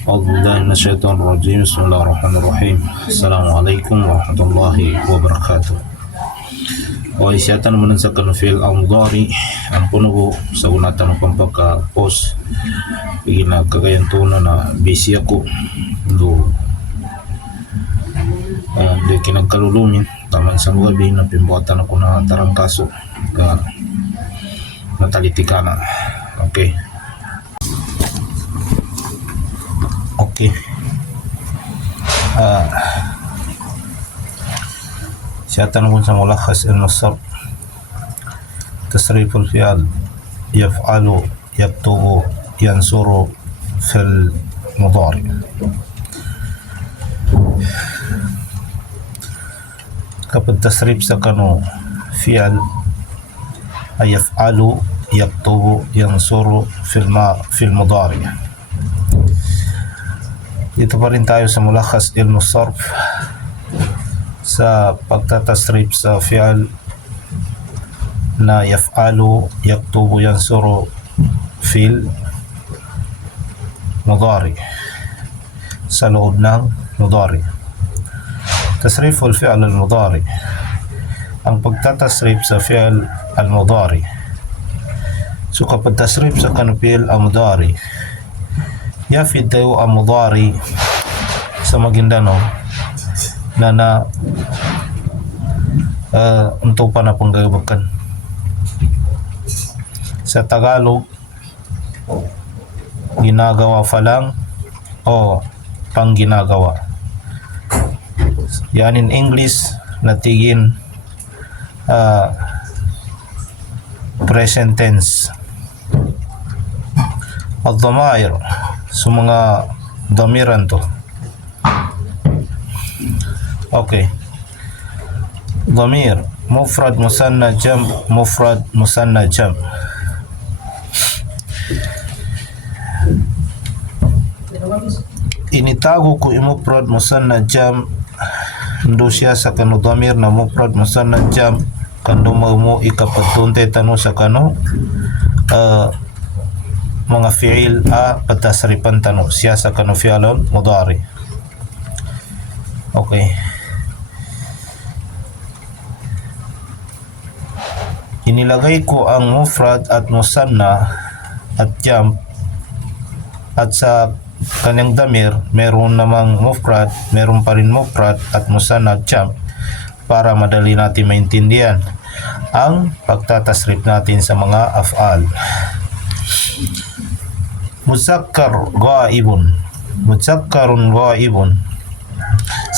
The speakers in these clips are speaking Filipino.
أعوذ بالله من الشيطان الرجيم. بسم الله الرحمن الرحيم. السلام عليكم ورحمة الله وبركاته. Wa'isyatan naman sa kanufil ang mudari ang puno ko sa unatan ng pampaka-post ginagkakayantunan na busy ako do di kinagkalulumin taman sa gabi na pimbuatan ako na tarangkaso ka nataliti ka na. Okay سيأتنا كنت ملخص المصدر تصريف الفعل يفعل يكتب ينصر في المضارع. kapag tasrif sa kano fi'al ay yaf'alu yaktubu yansuru fil mudari. Dito pa rin tayo sa mulakhas ilmu sarf sa pagtatasrif sa fi'al na yaf'alu yaktubu yansuru fil mudari sa loob ng mudari. Tasrif al-fi'l al-mudari, ang pagtatasrif sa fi'l al-mudari. So kapag tasrif sa kanupil al-mudari, yafid tayo al-mudari sa Maguindano na untuk pa na panggagabakan. Sa Tagalog, ginagawa pa lang o pang ginagawa. Yan in English natigin present tense. Al-dhamair so mga damiran to. Okay, dhamir mufrad musanna jam, mufrad musanna jam. Initago ko mufrad musanna jam ndo siya sa kano dhamir na mufrad musanna jam kando mo ikapatunte tano sa kano mga fi'il patasripan tano siya sa kano fi'alon mudari. Okay, inilagay ko ang mufrad at musanna at jam at sa kanyang damir meron namang mufrad, meron pa rin mufrad at musanna at jam para madali natin maintindihan ang pagtatasrif natin sa mga af'al. Muzakkar ghaibun, muzakkarun ghaibun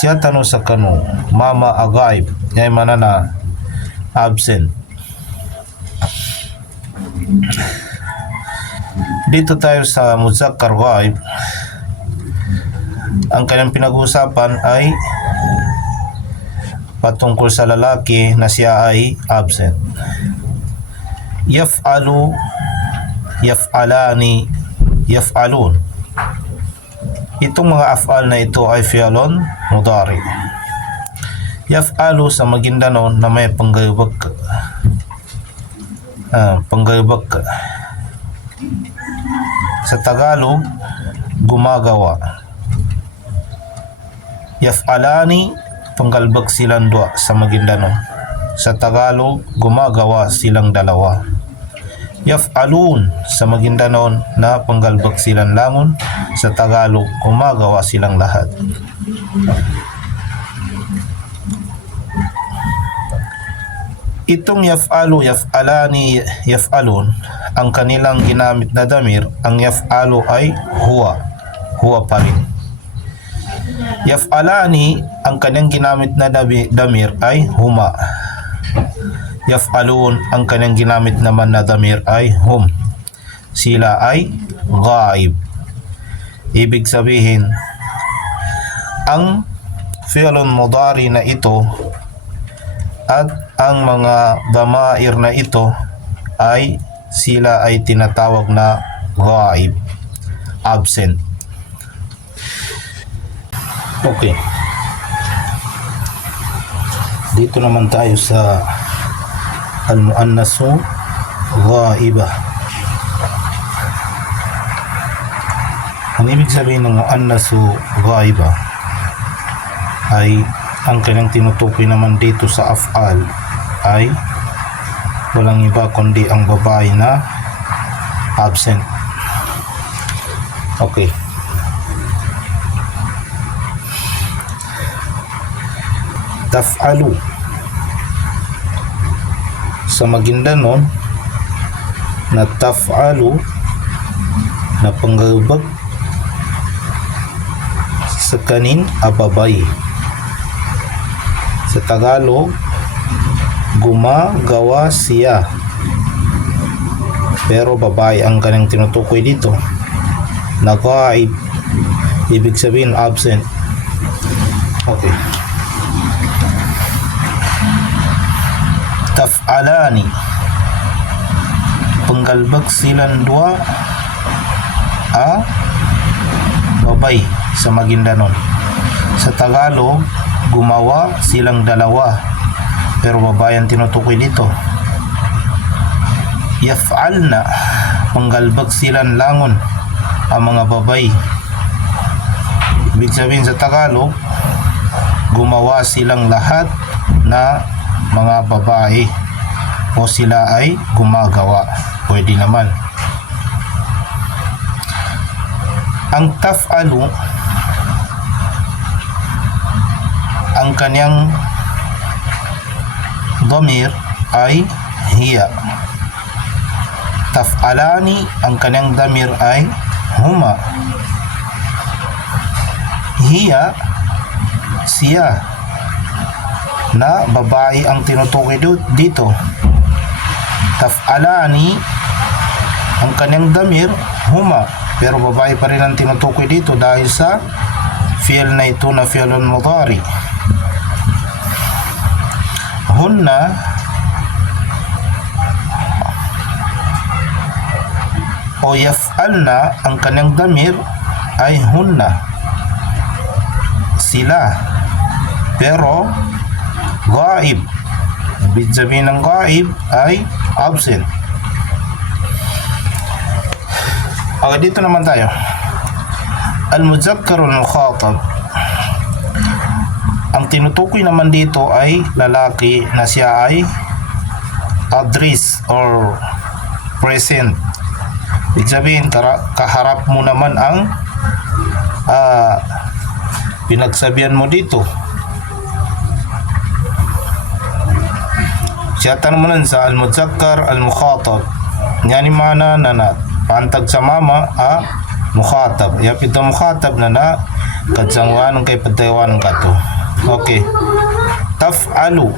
siya tanong sa kano mama agaib ngay manana absent. Dito tayo sa muzakkar ghaib, ang kanyang pinag-uusapan ay patungkol sa lalaki na siya ay absent. Yaf'alu, yaf'alani, yaf'alun. Itong mga af'al na ito ay fi'alon mudari. Yaf'alu sa Maguindano na may panggayubag sa Tagalog gumagawa. Yaf'alani panggalbag silang dua sa Maguindano, sa Tagalog gumagawa silang dalawa. Yaf'alun sa Maguindano na panggalbag silang langon, sa Tagalog gumagawa silang lahat. Itong yaf'alu, yaf'alani, yaf'alun, ang kanilang ginamit na damir, ang yaf'alu ay huwa pa rin. Yaf'alani, ang kanyang ginamit na damir ay huma. Yaf'alun, ang kanyang ginamit naman na damir ay hum. Sila ay ghaib. Ibig sabihin, ang fi'lun mudari na ito at ang mga dhamair na ito ay sila ay tinatawag na ghaib, absent. Okay, dito naman tayo sa al-muannasu ghaiba. Ang ibig sabihin ng muannasu ghaiba ay ang kanyang tinutukoy naman dito sa af'al ay walang iba kundi ang babae na absent. Okay. Taf'alu sa Maguindanao na taf'alu na panggabag sa kanin ababay. Sa Tagalog, gumagawa siya. Pero babae ang kanyang tinutukoy dito. Naghaib, ibig sabihin absent. Okay. Taf'alani, panggalbag silang dua babay sa Maguindanao. Sa Tagalog, gumawa silang dalawa pero babae ang tinutukoy dito. Yaf'alna, panggalbag silang langon ang mga babay. Ibig sabihin sa Tagalog, gumawa silang lahat na mga babae o sila ay gumagawa. Pwede naman. Ang taf'alu, ang kanyang dhamir ay hiya. Taf'alani, ang kanyang dhamir ay huma. Hiya, siya na babae ang tinutukoy dito. Taf'alani, ang kanyang dhamir huma, pero babae pa rin ang tinutukoy dito dahil sa fi'il na ito na fi'ilun mudhari. Hunna, o yaf'alna, ang kanyang dhamir ay hunna, sila, pero ghaib, ibig sabihin ng ghaib ay absent. Okay, dito naman tayo. Al-muzakkar al-mukhatab, ang tinutukoy naman dito ay lalaki na siya ay address or present. Ibig sabihin, kaharap mo naman ang pinagsabihan mo dito. Siyatan mo nun sa al-muzakkar al-mukhatab. Yani mana na pantag sa mama mukhatab. Yapit ang mukhatab na kadsangwan kay padayawan ka to. Okay. Taf'alu.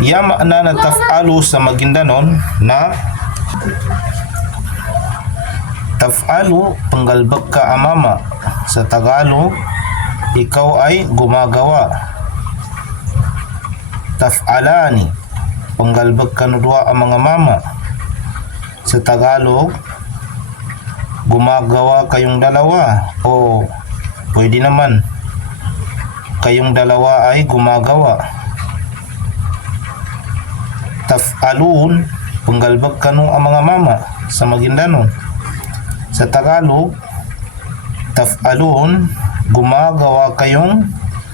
Ya makna na taf'alu sa Maguindanao na taf'alu, panggalbag ka amama. Sa Tagalog, ikaw ay gumagawa. Taf'alani, panggalbag ka nudwa ang mga mama. Sa Tagalog, gumagawa kayong dalawa o pwede naman kayong dalawa ay gumagawa. Taf'alun, panggalbag ka nung ang mga mama sa Maguindanao. Sa Tagalog, taf'alun, gumagawa kayong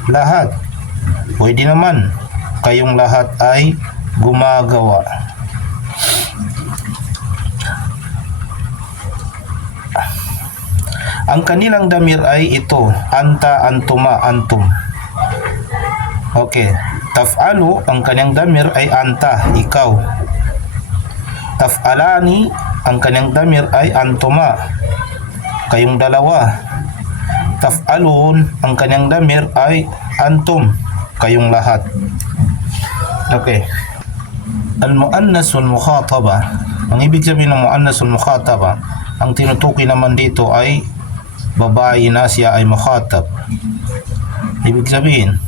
lahat. Pwede naman kayong lahat ay gumagawa. Ang kanilang damir ay ito, anta, antuma, antum. Okay. Taf'alu, ang kanyang damir ay anta, ikaw. Taf'alani, ang kanyang damir ay antuma, kayong dalawa. Taf'alun, ang kanyang damir ay antum, kayong lahat. Okay. Al-muannas wal mukhataba, ang ibig sabihin ng muannas wal mukhataba, ang tinutukoy naman dito ay babae na siya ay mukhatab. Ibig sabihin,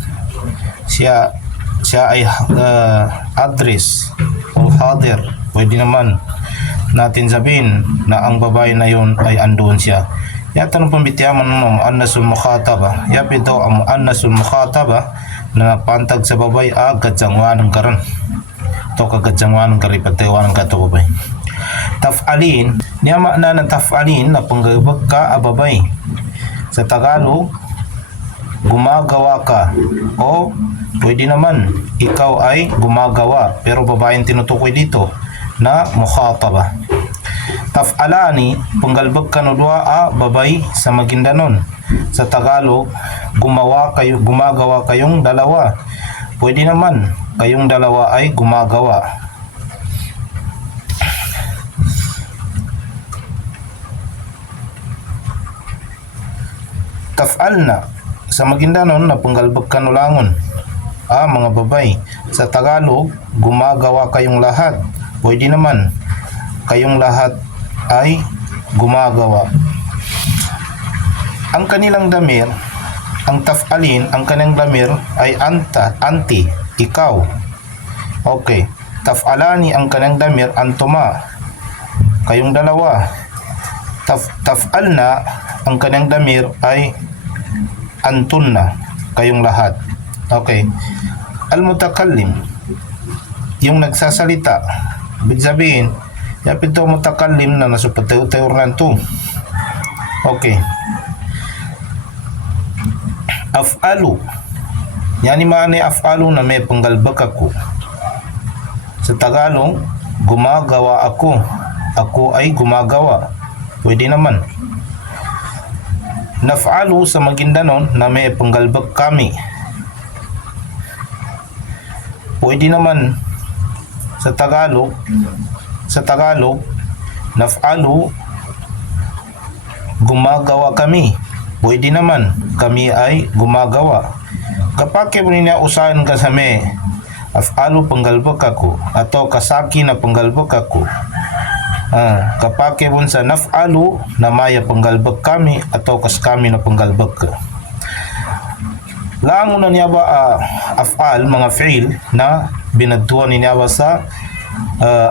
siya ay address o hadir. Pwede naman natin sabihin na ang babae na yon ay andoon siya. Yata nung pambitiyaman mo muannasul mukhataba. Yapi ito ang muannasul mukhataba na napantag sa babay agad sa ng karan. Ito kagad sa ng karipatiwan ng kato babay. Taf'alin, niya makna ng taf'alin na panggabag ka ababay. Sa Tagalog, gumagawa ka, o pwede naman ikaw ay gumagawa, pero babaeng tinutukoy dito na mukhataba. Taf'alani, panggalbag kanudwa a babay sa Maguindanon. Sa Tagalog, gumagawa kayong dalawa. Pwede naman kayong dalawa ay gumagawa. Taf'alna, sa Maguindanon na panggalbag kanulangon mga babay. Sa Tagalog, gumagawa kayong lahat. Pwede naman kayong lahat ay gumagawa. Ang kanilang damir, ang taf'alin, ang kanilang damir ay anti, ikaw. Okay. Taf'alani, ang kanilang damir, antuma, kayong dalawa. Taf'alna, ang kanilang damir ay antunna, kayong lahat. Okay. Al-mutakallim, yung nagsasalita. Ibig sabihin, yapit ito mutakallim na nasupatayo-tayo na ito. Okay. Af'alu, yan ni maanay af'alu na may panggalbag ako. Sa Tagalog, gumagawa ako. Ako ay gumagawa. Pwede naman. Naf'alu, sa Maguindanon na may panggalbag kami. Pwede naman sa Tagalog, naf'alu, gumagawa kami. Pwede naman kami ay gumagawa. Kapag mo niya usahan ka sa may af'alu panggalbag ako, atau kasaki na panggalbag ako, kapag mo sa naf'alu na maya panggalbag kami, atau kas kami na panggalbag ka. Laang una niya ba af'al, mga fi'il na binadtuan niya ba sa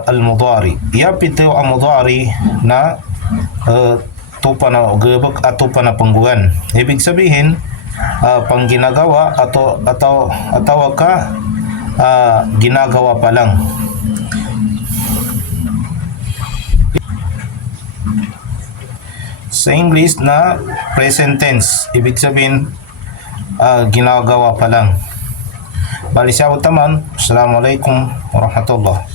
al-mudari. Iyapit ang mudari na tupa na gabag at tupa na pangguan. Ibig sabihin, pang ginagawa atau ka ginagawa pa lang. Sa English na present tense, ibig sabihin ginagawa pa lang. Bali siya utaman. Assalamualaikum warahmatullahi